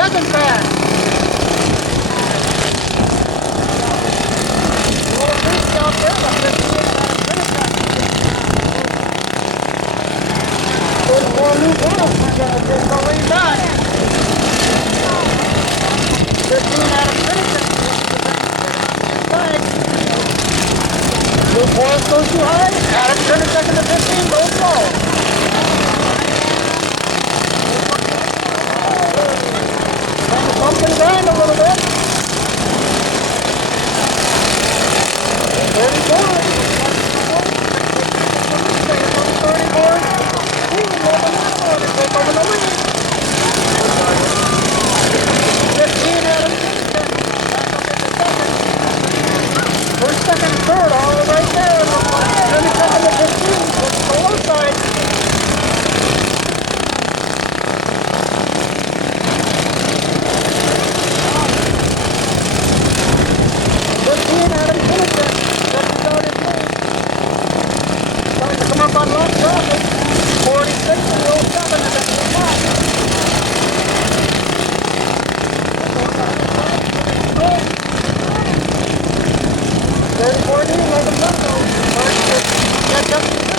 second fast. Little busy out there, but 15 out of finish up. 44 new balls we're going to get going back. 15 out of finish up. Blue balls go too high. Adam turn a second to 15, goes low. Kind of bump and grind a little bit. 34. 15 out of 15. First, second, third, all right there. 32nd to 15, that's the low side. 15 out of 10, second out in place. Starting to come up on long traffic. 46 and 07 and that's the top. 34 new, like a number. Catch up.